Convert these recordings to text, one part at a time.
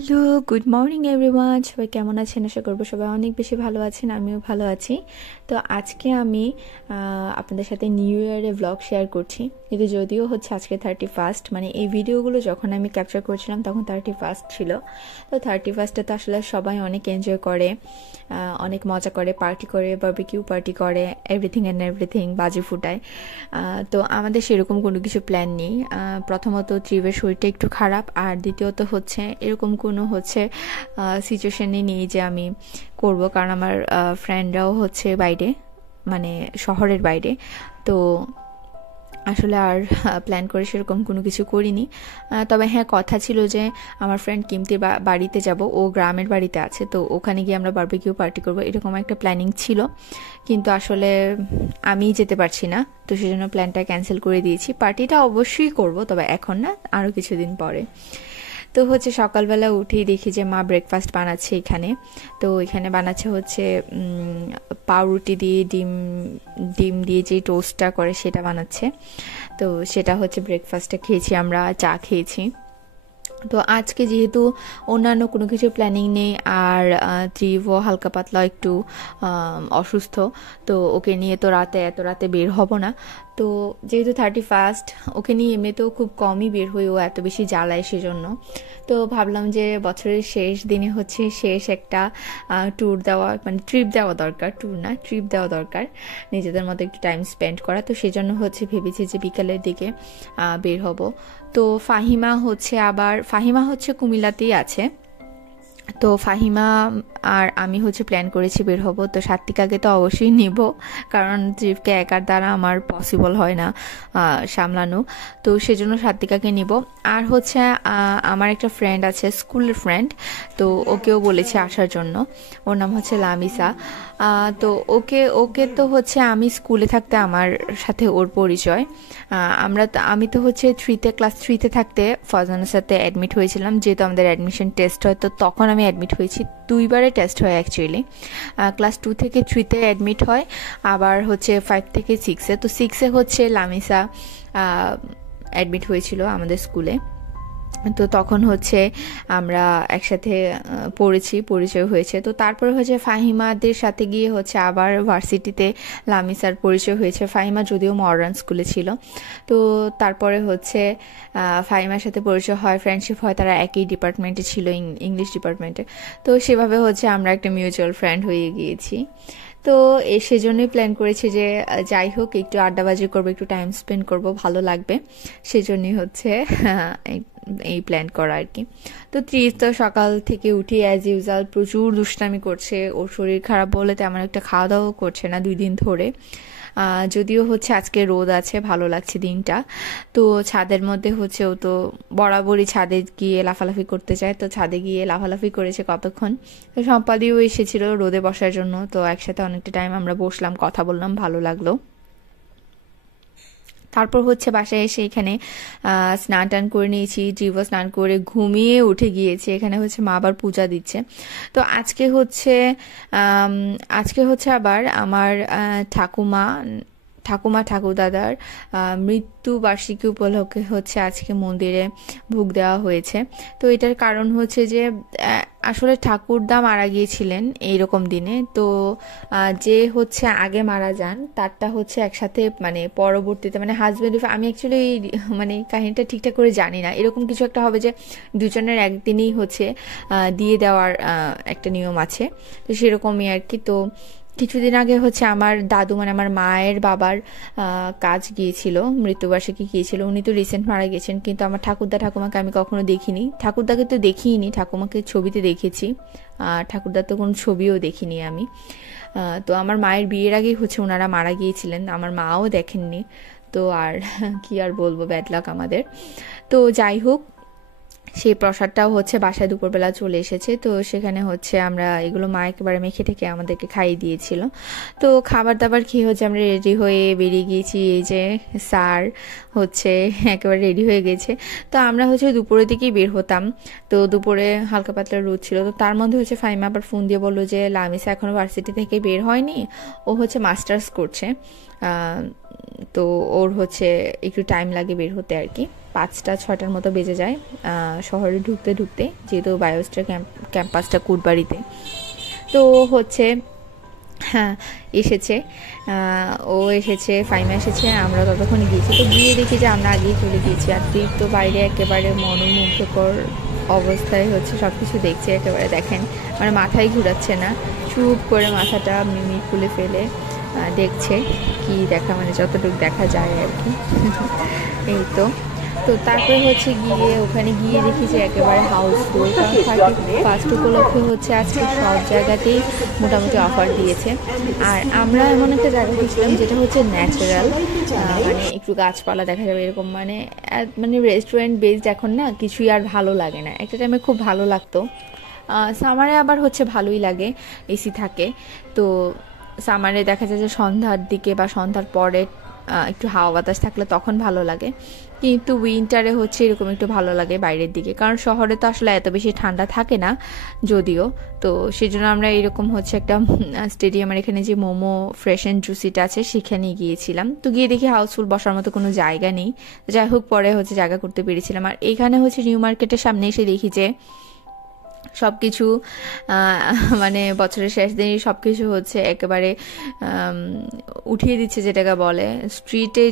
Hello, good morning everyone. সবাই কেমন আছেন? আশা করবো সবাই অনেক বেশি ভালো আছেন, আমিও ভালো আছি। তো আজকে আমি আপনাদের সাথে নিউ ইয়ারের ব্লগ শেয়ার করছি। কিন্তু যদিও হচ্ছে আজকে 31, মানে এই ভিডিওগুলো যখন আমি ক্যাপচার করছিলাম তখন 31 ছিল। তো 31-এ তো আসলে সবাই অনেক এনজয় করে, অনেক মজা করে, পার্টি করে, বারবিকিউ পার্টি করে, এভরিথিং অ্যান্ড এভরিথিং, বাজি ফুটায়। তো আমাদের সেরকম কোনো কিছু প্ল্যান নেই। প্রথমত ত্রিবের শরীরটা একটু খারাপ, আর দ্বিতীয়ত হচ্ছে এরকম কোনো হচ্ছে সিচুয়েশনে নেই যে আমি করব, কারণ আমার ফ্রেন্ডরাও হচ্ছে বাইরে, মানে শহরের বাইরে। তো আসলে আর প্ল্যান করে সেরকম কোনো কিছু করিনি। তবে হ্যাঁ, কথা ছিল যে আমার ফ্রেন্ড কিমতির বাড়িতে যাব, ও গ্রামের বাড়িতে আছে, তো ওখানে গিয়ে আমরা বারবিকিউ পার্টি করব, এরকম একটা প্ল্যানিং ছিল। কিন্তু আসলে আমি যেতে পারছি না, তো সেজন্য প্ল্যানটা ক্যান্সেল করে দিয়েছি। পার্টিটা অবশ্যই করব, তবে এখন না, আরও কিছুদিন পরে। তো হচ্ছে সকালবেলা উঠেই দেখি যে মা ব্রেকফাস্ট বানাচ্ছে এখানে। তো এখানে বানাচ্ছে হচ্ছে পাউরুটি দিয়ে ডিম ডিম দিয়ে যে টোস্টটা করে সেটা বানাচ্ছে। তো সেটা হচ্ছে ব্রেকফাস্টে খেয়েছি, আমরা চা খেয়েছি। তো আজকে যেহেতু অন্যান্য কোনো কিছু প্ল্যানিং নেই, আর ত্রিভও হালকা পাতলা একটু অসুস্থ, তো ওকে নিয়ে তো এত রাতে বের হব না। তো যেহেতু 31, ওকে নিয়ে এমনিতেও খুব কমই বের হই, ও এত বেশি জ্বালায় সেজন্য। তো ভাবলাম যে বছরের শেষ দিনে হচ্ছে শেষ একটা ট্যুর দেওয়া, মানে ট্রিপ দেওয়া দরকার, ট্যুর না ট্রিপ দেওয়া দরকার, নিজেদের মতো একটু টাইম স্পেন্ড করা। তো সেজন্য হচ্ছে ভেবেছি যে বিকালের দিকে বের হব। তো ফাহিমা হচ্ছে কুমিল্লাতেই আছে। তো ফাহিমা আর আমি হচ্ছে প্ল্যান করেছি বের হব। তো সাত্বিকাকে তো অবশ্যই নিব, কারণ ট্রিপকে একার দ্বারা আমার পসিবল হয় না সামলানো। তো সেজন্য সাত্বিকাকে নিব। আর হচ্ছে আমার একটা ফ্রেন্ড আছে, স্কুলের ফ্রেন্ড, তো ওকেও বলেছি আসার জন্য। ওর নাম হচ্ছে লামিসা। তো ওকে তো হচ্ছে আমি স্কুলে থাকতে আমার সাথে ওর পরিচয়। আমি তো হচ্ছে ক্লাস 3-তে থাকতে ফরজানের সাথে অ্যাডমিট হয়েছিলাম, যেহেতু আমাদের অ্যাডমিশন টেস্ট হয়, তো তখন আমি অ্যাডমিট হয়েছি। 2বারে টেস্ট হয় অ্যাকচুয়ালি, ক্লাস 2 থেকে 3-তে অ্যাডমিট হয়, আবার হচ্ছে 5 থেকে 6-এ। তো 6-এ হচ্ছে লামিসা অ্যাডমিট হয়েছিল আমাদের স্কুলে। তো তখন হচ্ছে আমরা একসাথে পরিচয় হয়েছে। তো তারপরে হচ্ছে ফাহিমাদের সাথে গিয়ে হচ্ছে আবার ভার্সিটিতে লামিসার পরিচয় হয়েছে। ফাহিমা যদিও মডার্ন স্কুলে ছিল, তো তারপরে হচ্ছে ফাহিমার সাথে পরিচয় হয়, ফ্রেন্ডশিপ হয়, তারা একই ডিপার্টমেন্টে ছিল, ইংলিশ ডিপার্টমেন্টে। তো সেভাবে হচ্ছে আমরা একটা মিউচুয়াল ফ্রেন্ড হয়ে গিয়েছি। তো সেজন্যই প্ল্যান করেছি যে যাই হোক, একটু আড্ডাবাজি করবো, একটু টাইম স্পেন্ড করব, ভালো লাগবে, সেজন্যই হচ্ছে এই প্ল্যান করা আর কি। তো ত্রিশ তো সকাল থেকে উঠে অ্যাজ ইউজাল প্রচুর দুষ্টামি করছে। ওর শরীর খারাপ বলে তেমন একটা খাওয়া দাওয়া করছে না 2 দিন ধরে। যদিও হচ্ছে আজকে রোদ আছে, ভালো লাগছে দিনটা। তো ছাদের মধ্যে হচ্ছে ও তো বরাবরই ছাদে গিয়ে লাফালাফি করতে চায়, তো ছাদে গিয়ে লাফালাফি করেছে কতক্ষণ। তো সম্পাদিও এসেছিল রোদে বসার জন্য, তো একসাথে অনেকটা টাইম আমরা বসলাম, কথা বললাম, ভালো লাগলো। তারপর হচ্ছে বাসায় এসে এখানে স্নান টান করে নিয়েছি, জীব স্নান করে ঘুমিয়ে উঠে গিয়েছে। এখানে হচ্ছে মা আবার পূজা দিচ্ছে। তো আজকে হচ্ছে আবার আমার ঠাকুরদাদার মৃত্যুবার্ষিকী উপলক্ষে হচ্ছে আজকে মন্দিরে ভোগ দেওয়া হয়েছে। তো এটার কারণ হচ্ছে যে আসলে ঠাকুরদা মারা গিয়েছিলেন এইরকম দিনে। তো যে হচ্ছে আগে মারা যান তারটা হচ্ছে একসাথে, মানে পরবর্তীতে, মানে হাজব্যান্ড, আমি অ্যাকচুয়ালি মানে কাহিনীটা ঠিকঠাক করে জানি না, এরকম কিছু একটা হবে যে দুজনের একদিনই হচ্ছে দিয়ে দেওয়ার একটা নিয়ম আছে। তো সেরকমই আর কি। তো কিছুদিন আগে হচ্ছে আমার দাদু, মানে আমার মায়ের বাবার কাজ গিয়েছিল, মৃত্যুবার্ষিকী গিয়েছিল। উনি তো রিসেন্ট মারা গেছেন, কিন্তু আমার ঠাকুমাকে আমি কখনো দেখিনি। ঠাকুরদাকে তো দেখিনি, ঠাকুমাকে ছবিতে দেখেছি, ঠাকুরদার তো কোনো ছবিও দেখিনি আমি। তো আমার মায়ের বিয়ের আগেই হচ্ছে ওনারা মারা গিয়েছিলেন, আমার মাও দেখেননি। তো আর কি আর বলবো, ব্যাড লাক আমাদের। তো যাই হোক, সেই প্রসাদটাও হচ্ছে বাসায় দুপুরবেলা চলে এসেছে। তো সেখানে হচ্ছে আমরা এগুলো মা একেবারে মেখে ঠেকে আমাদেরকে খাইয়ে দিয়েছিল। তো খাবার দাবার খেয়ে হচ্ছে আমরা রেডি হয়ে বেরিয়ে গিয়েছি। এই যে স্যার হচ্ছে একেবারে রেডি হয়ে গেছে। তো আমরা হচ্ছে দুপুরের দিকেই বের হতাম। তো দুপুরে হালকা পাতলা রোদ ছিল। তো তার মধ্যে হচ্ছে ফাইমা আবার ফোন দিয়ে বললো যে লামিসা এখনো ভার্সিটি থেকে বের হয়নি, ও হচ্ছে মাস্টার্স করছে, তো ওর হচ্ছে একটু টাইম লাগে বের হতে আর কি। 5টা 6টার মতো বেজে যায় শহরে ঢুকতে ঢুকতে, যেহেতু বায়োস্টার ক্যাম্পাসটা কুটবাড়িতে। তো হচ্ছে হ্যাঁ এসেছে, ও এসেছে, ফাইমা এসেছে, আমরা ততক্ষণে গিয়েছি। তো গিয়ে দেখি যে আমরা আগেই চলে গিয়েছি, আর তুই তো বাইরে একেবারে মনোমুগ্ধকর অবস্থায় হচ্ছে সব কিছু দেখছে, একেবারে দেখেন মানে মাথায় ঘুরাচ্ছে না, চুপ করে মাথাটা মিমি খুলে ফেলে দেখছে কি দেখা, মানে যতটুকু দেখা যায় আর কি। এই তো তো তারপরে হচ্ছে গিয়ে ওখানে গিয়ে দেখি যে একেবারে হাউসফুল, কারণ 31st উপলক্ষে হচ্ছে আজকে সব জায়গাতেই মোটামুটি অফার দিয়েছে। আর আমরা এমন একটা জায়গা গেছিলাম যেটা হচ্ছে ন্যাচারাল, মানে একটু গাছপালা দেখা যাবে এরকম, মানে মানে রেস্টুরেন্ট বেসড এখন না কিছুই আর ভালো লাগে না, একটা টাইমে খুব ভালো লাগতো। সামারে আবার হচ্ছে ভালোই লাগে, এসি থাকে। তো সামারে দেখা যায় যে সন্ধ্যার দিকে বা সন্ধ্যার পরে একটু হাওয়া বাতাস থাকলে তখন ভালো লাগে, কিন্তু উইন্টারে হচ্ছে এরকম একটু ভালো লাগে বাইরের দিকে, কারণ শহরে তো আসলে এত বেশি ঠান্ডা থাকে না যদিও। তো সেই জন্য আমরা এরকম হচ্ছে একটা স্টেডিয়ামের এখানে যে মোমো ফ্রেশ অ্যান্ড জুসিটা আছে সেখানে গিয়েছিলাম। তো গিয়ে দেখি হাউসফুল, বসার মতো কোনো জায়গা নেই, যাই হোক পরে হচ্ছে জায়গা করতে পেরেছিলাম। আর এখানে হচ্ছে নিউ মার্কেটের সামনে এসে দেখি যে সব কিছু মানে বছরের শেষ দিনই সব কিছু হচ্ছে একেবারে উঠিয়ে দিচ্ছে, যেটাকে বলে স্ট্রিটে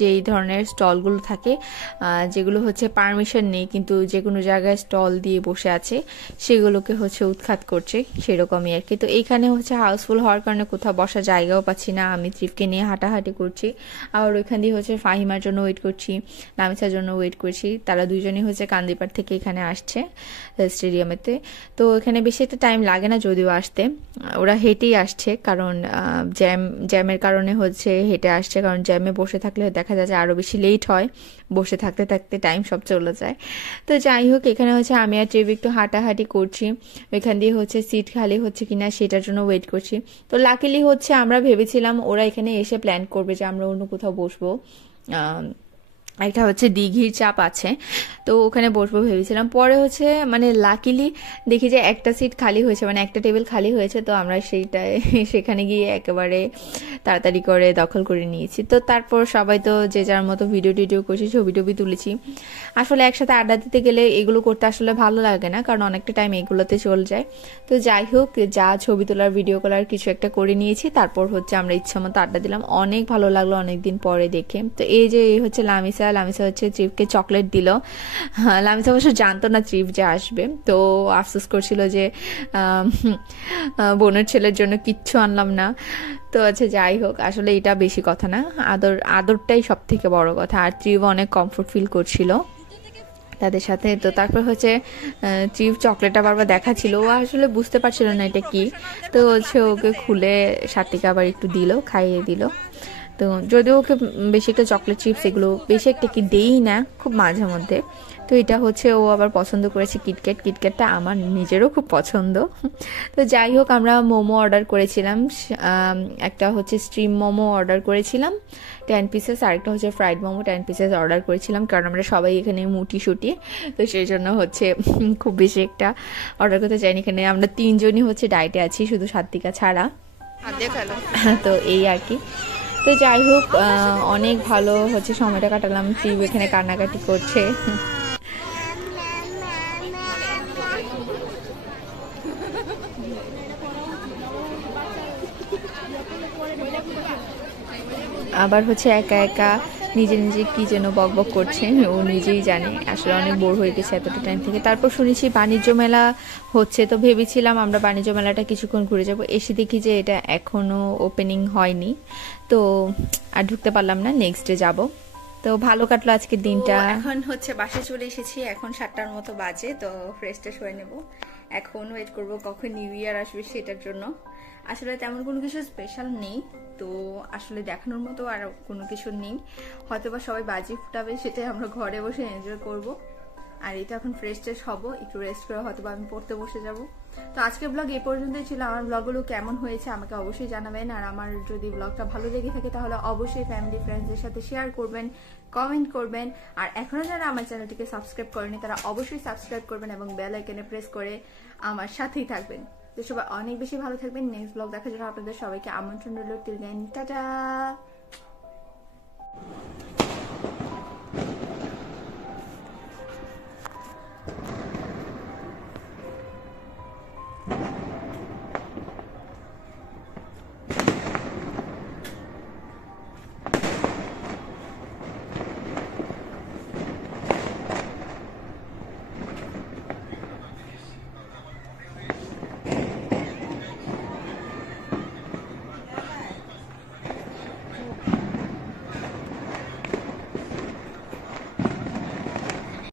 যেই ধরনের স্টলগুলো থাকে, যেগুলো হচ্ছে পারমিশন নেই কিন্তু যে কোনো জায়গায় স্টল দিয়ে বসে আছে, সেগুলোকে হচ্ছে উৎখাত করছে, সেরকমই আর কি। তো এইখানে হচ্ছে হাউসফুল হওয়ার কারণে কোথাও বসার জায়গাও পাচ্ছি না, আমি ত্রিপকে নিয়ে হাঁটাহাঁটি করছি, আর ওইখান দিয়ে হচ্ছে ফাহিমার জন্য ওয়েট করছি, নামিসার জন্য ওয়েট করছি। তারা দুইজনই হচ্ছে কান্দিপাড় থেকে এখানে আসছে স্টেডিয়ামেতে। তো এখানে বেশি একটা টাইম লাগে না যদিও আসতে, ওরা হেঁটেই আসছে, কারণ জ্যামের কারণে হচ্ছে হেঁটে আসছে, কারণ জ্যামে বসে থাকলে দেখা যায় যে আরও বেশি লেট হয়, বসে থাকতে থাকতে টাইম সব চলে যায়। তো যাই হোক এখানে হচ্ছে আমি আর ট্রিপ একটু হাঁটাহাঁটি করছি, ওইখান দিয়ে হচ্ছে সিট খালি হচ্ছে কিনা সেটার জন্য ওয়েট করছি। তো লাকিলি হচ্ছে আমরা ভেবেছিলাম ওরা এখানে এসে প্ল্যান করবে যে আমরা অন্য কোথাও বসবো, একটা হচ্ছে দিঘির চাপ আছে, তো ওখানে বসবো ভেবেছিলাম। পরে হচ্ছে মানে লাকিলি দেখি যে একটা সিট খালি হয়েছে, মানে একটা টেবিল খালি হয়েছে, তো আমরা সেখানে গিয়ে একেবারে তাড়াতাড়ি করে দখল করে নিয়েছি। তো তারপর সবাই তো যে যার মতো ভিডিও করছি, ছবি টবি তুলেছি। আসলে একসাথে আড্ডা দিতে গেলে এগুলো করতে আসলে ভালো লাগে না, কারণ অনেকটা টাইম এগুলোতে চলে যায়। তো যাই হোক, যা ছবি তোলার ভিডিও করার কিছু একটা করে নিয়েছি, তারপর হচ্ছে আমরা ইচ্ছা মতো আড্ডা দিলাম, অনেক ভালো লাগলো অনেকদিন পরে দেখে। তো এই যে এই হচ্ছে লামিসা হচ্ছে ট্রিপকে চকলেট দিল। লামিসা অবশ্য জানতো না ট্রিপ যে আসবে, তো আফসোস করছিল যে বোনের ছেলের জন্য কিচ্ছু আনলাম না। তো আচ্ছা যাই হোক, আসলে এটা বেশি কথা না, আদরটাই সব থেকে বড় কথা। আর ট্রিপ অনেক কমফোর্ট ফিল করছিল তাদের সাথে। তো তারপর হচ্ছে ট্রিপ চকলেটটা বারবার দেখাচ্ছিল, ও আসলে বুঝতে পারছিল না এটা কি, তো হচ্ছে ওকে খুলে সাত্বিক আবার একটু দিল, খাইয়ে দিল। তো যদিও ওকে বেশি একটা চকলেট চিপস এগুলো বেশি একটা কি দেই না, খুব মাঝে মধ্যে। তো এটা হচ্ছে ও আবার পছন্দ করেছে কিটক্যাটটা আমার নিজেরও খুব পছন্দ। তো যাই হোক, আমরা মোমো অর্ডার করেছিলাম, একটা হচ্ছে স্ট্রিম মোমো অর্ডার করেছিলাম 10 পিসেস, আরেকটা হচ্ছে ফ্রাইড মোমো 10 পিসেস অর্ডার করেছিলাম, কারণ আমরা সবাই এখানে মুটি তো সেই জন্য হচ্ছে খুব বেশি একটা অর্ডার করতে চাইনি। এখানে আমরা 3জনই হচ্ছে ডায়েটে আছি, শুধু সাত্বিকা ছাড়া। তো এই আর কি। তো যাই হোক, অনেক ভালো হচ্ছে সময়টা কাটালাম। ট্রিপ এখানে কান্নাকাটি করছে। আবার হচ্ছে একা একা নিজে কি যেন বকবক করছে, ও নিজেই জানে, আসলে অনেক বোর হয়ে গেছে এতটা টাইম থেকে। তারপর শুনেছি বাণিজ্য মেলা হচ্ছে, তো ভেবেছিলাম আমরা বাণিজ্য মেলাটা কিছুক্ষণ ঘুরে যাব, এসে দেখি যে এটা এখনো ওপেনিং হয়নি, তো আর ঢুকতে পারলাম না, নেক্সট ডে যাব। তো ভালো কাটলো আজকের দিনটা। এখন হচ্ছে বাসায় চলে এসেছি, এখন 7টার মতো বাজে, তো ফ্রেশ ট্রেশ হয়ে নেব। এখন ওয়েট করবো কখন নিউ ইয়ার আসবে সেটার জন্য। আসলে তেমন কোনো কিছু স্পেশাল নেই, তো আসলে দেখানোর মতো আর কোনো কিছু নেই, হয়তো বা সবাই বাজি ফুটাবে, সেটাই আমরা ঘরে বসে এনজয় করব। আর এটা এখন ফ্রেশ ট্রেশ হবো, একটু রেস্ট করে হয়তো বা আমি পড়তে বসে যাব। তো আজকের ব্লগ এই পর্যন্তই ছিল। আমার ব্লগগুলো কেমন হয়েছে আমাকে অবশ্যই জানাবেন, আর আমার যদি ব্লগটা ভালো লেগে থাকে তাহলে অবশ্যই ফ্যামিলি ফ্রেন্ডসদের সাথে শেয়ার করবেন, কমেন্ট করবেন। আর এখনো যারা আমার চ্যানেলটিকে সাবস্ক্রাইব করেনি তারা অবশ্যই সাবস্ক্রাইব করবেন এবং বেল আইকনে প্রেস করে আমার সাথেই থাকবেন। তো সবাই অনেক বেশি ভালো থাকবেন। নেক্সট ব্লগ দেখার জন্য আপনাদের সবাইকে আমন্ত্রণ রইল। Till then, tata.